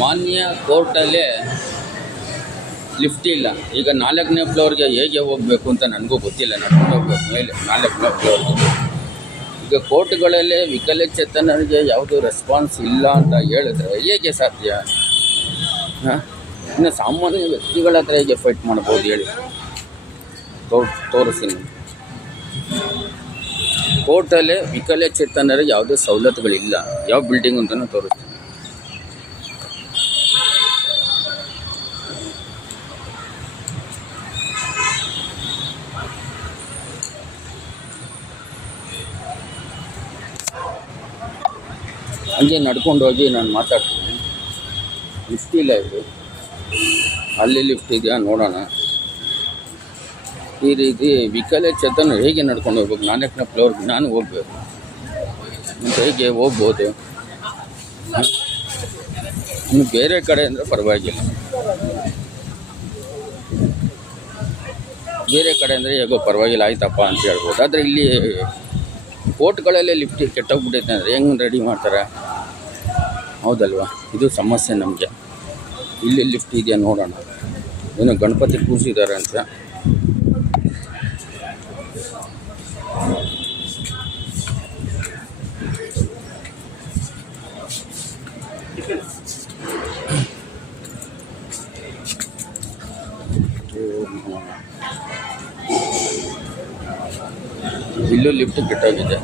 ಮಾನ್ಯ ಕೋರ್ಟಲ್ಲೇ ಲಿಫ್ಟ್ ಇಲ್ಲ. ಈಗ 4ನೇ ಫ್ಲೋರ್ಗೆ ಹೇಗೆ ಹೋಗಬೇಕು ಅಂತ ನನಗೂ ಗೊತ್ತಿಲ್ಲ. ನಡ್ಕೊಂಡು ಹೋಗ್ಬೇಕು ಮೇಲೆ 4ನೇ ಫ್ಲೋರ್ಗೆ. ಈಗ ಕೋರ್ಟ್ಗಳಲ್ಲೇ ವಿಕಲಚೇತನರಿಗೆ ಯಾವುದೂ ರೆಸ್ಪಾನ್ಸ್ ಇಲ್ಲ ಅಂತ ಹೇಳಿದ್ರೆ ಹೇಗೆ ಸಾಧ್ಯ? ಇನ್ನು ಸಾಮಾನ್ಯ ವ್ಯಕ್ತಿಗಳ ಹತ್ರ ಹೇಗೆ ಫೈಟ್ ಮಾಡ್ಬೋದು ಹೇಳಿ? ತೋರಿಸ್ತೀನಿ. ಕೋರ್ಟಲ್ಲೇ ವಿಕಲಚೇತನರಿಗೆ ಯಾವುದೇ ಸವಲತ್ತುಗಳಿಲ್ಲ. ಯಾವ ಬಿಲ್ಡಿಂಗ್ ಅಂತಲೂ ತೋರಿಸ್ತೀನಿ. ಹಂಗೆ ನಡ್ಕೊಂಡು ಹೋಗಿ ನಾನು ಮಾತಾಡ್ತೀನಿ. ಲಿಫ್ಟ್ ಇಲ್ಲ, ಇದು ಅಲ್ಲಿ ಲಿಫ್ಟ್ ಇದೆಯಾ ನೋಡೋಣ. ಈ ರೀತಿ ವಿಕಲಚೇತನ ಹೇಗೆ ನಡ್ಕೊಂಡು ಹೋಗ್ಬೇಕು? 4ನೇ ಫ್ಲೋರ್ಗೆ ನಾನು ಹೋಗ್ಬೇಕು, ಹೇಗೆ ಹೋಗ್ಬೋದು? ಇನ್ನು ಬೇರೆ ಕಡೆ ಅಂದರೆ ಪರವಾಗಿಲ್ಲ, ಬೇರೆ ಕಡೆ ಅಂದರೆ ಹೇಗೋ ಪರವಾಗಿಲ್ಲ, ಆಯ್ತಪ್ಪ ಅಂತ ಹೇಳ್ಬೋದು. ಆದರೆ ಇಲ್ಲಿ ಕೋರ್ಟ್ಗಳಲ್ಲೇ ಲಿಫ್ಟ್ ಕೆಟ್ಟೋಗ್ಬಿಟ್ಟೈತೆ ಅಂದರೆ ಹೆಂಗೆ ರೆಡಿ ಮಾಡ್ತಾರೆ? ಹೌದಲ್ವಾ? ಇದು ಸಮಸ್ಯೆ ನಮಗೆ. ಇಲ್ಲಿ ಲಿಫ್ಟ್ ಇದೆಯಾ ನೋಡೋಣ. ಏನೋ ಗಣಪತಿ ಕೂರಿಸಿದ್ದಾರೆ ಅಂತ. ಇಲ್ಲೂ ಲಿಫ್ಟ್ ಕೆಟ್ಟೋಗಿದೆ.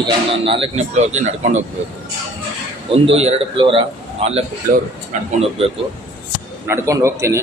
ಈಗ ನಾನು 4ನೇ ಫ್ಲೋರ್ಗೆ ನಡ್ಕೊಂಡು ಹೋಗ್ಬೇಕು. 1, 2 ಫ್ಲೋರ 4 ಫ್ಲೋರ್ ನಡ್ಕೊಂಡು ಹೋಗಬೇಕು. ನಡ್ಕೊಂಡು ಹೋಗ್ತೀನಿ.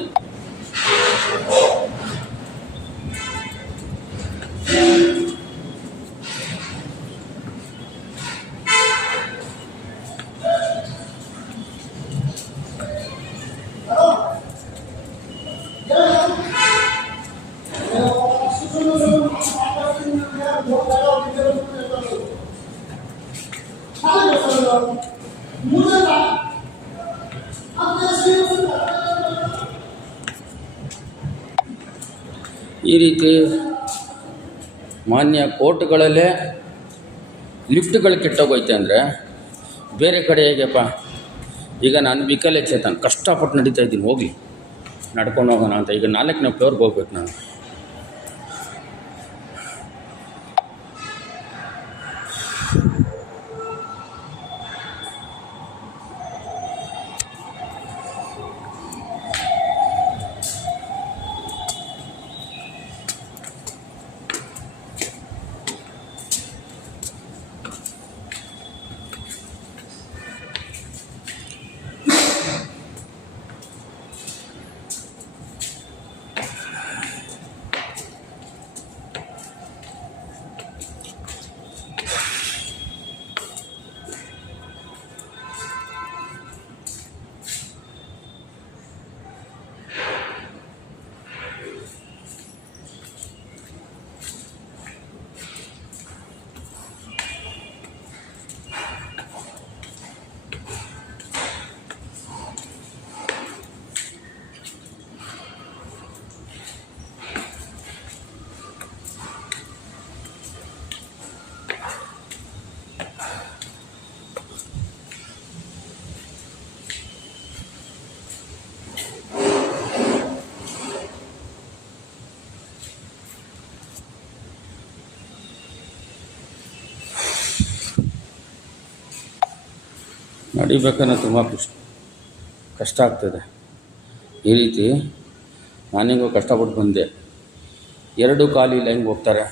ಈ ರೀತಿ ಮಾನ್ಯ ಕೋರ್ಟ್ಗಳಲ್ಲೇ ಲಿಫ್ಟ್ಗಳು ಕೆಟ್ಟೋಗೈತೆ ಅಂದರೆ ಬೇರೆ ಕಡೆ ಹೇಗೆಪ್ಪ? ಈಗ ನಾನು ವಿಕಲಚೇತನ ಕಷ್ಟಪಟ್ಟು ನಡೀತಾ ಇದ್ದೀನಿ, ಹೋಗಲಿ ನಡ್ಕೊಂಡು ಹೋಗೋಣ ಅಂತ. ಈಗ 4ನೇ ಫ್ಲೋರ್ಗೆ ಹೋಗ್ಬೇಕು ನಾನು. ನಡಿಬೇಕನ್ನೋ ತುಂಬ ಕಷ್ಟ ಆಗ್ತದೆ. ಈ ರೀತಿ ನಾನಿಗೂ ಕಷ್ಟಪಟ್ಟು ಬಂದೆ. 2 ಕಾಲು ಇಲ್ಲ, ಹೆಂಗೆ ಹೋಗ್ತಾರೆ?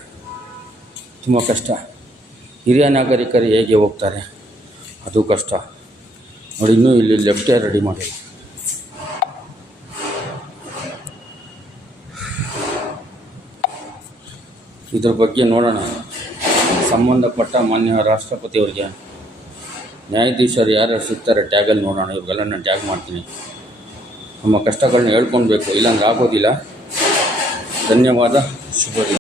ತುಂಬ ಕಷ್ಟ. ಹಿರಿಯ ನಾಗರಿಕರು ಹೇಗೆ ಹೋಗ್ತಾರೆ? ಅದು ಕಷ್ಟ ನೋಡಿ. ಇನ್ನೂ ಇಲ್ಲಿ ಲೆಫ್ಟೇ ರೆಡಿ ಮಾಡಿಲ್ಲ. ಇದ್ರ ಬಗ್ಗೆ ನೋಡೋಣ. ಸಂಬಂಧಪಟ್ಟ ಮಾನ್ಯ ರಾಷ್ಟ್ರಪತಿಯವರಿಗೆ, ನ್ಯಾಯಾಧೀಶರು ಯಾರು ಸಿಗ್ತಾರೆ ಟ್ಯಾಗಲ್ಲಿ ನೋಡೋಣ. ಇವಾಗೆಲ್ಲ ನಾನು ಟ್ಯಾಗ್ ಮಾಡ್ತೀನಿ. ನಮ್ಮ ಕಷ್ಟಗಳನ್ನ ಹೇಳ್ಕೊಳ್ಬೇಕು, ಇಲ್ಲಾಂದ್ರೆ ಆಗೋದಿಲ್ಲ. ಧನ್ಯವಾದ. ಶುಭ ದಿನ.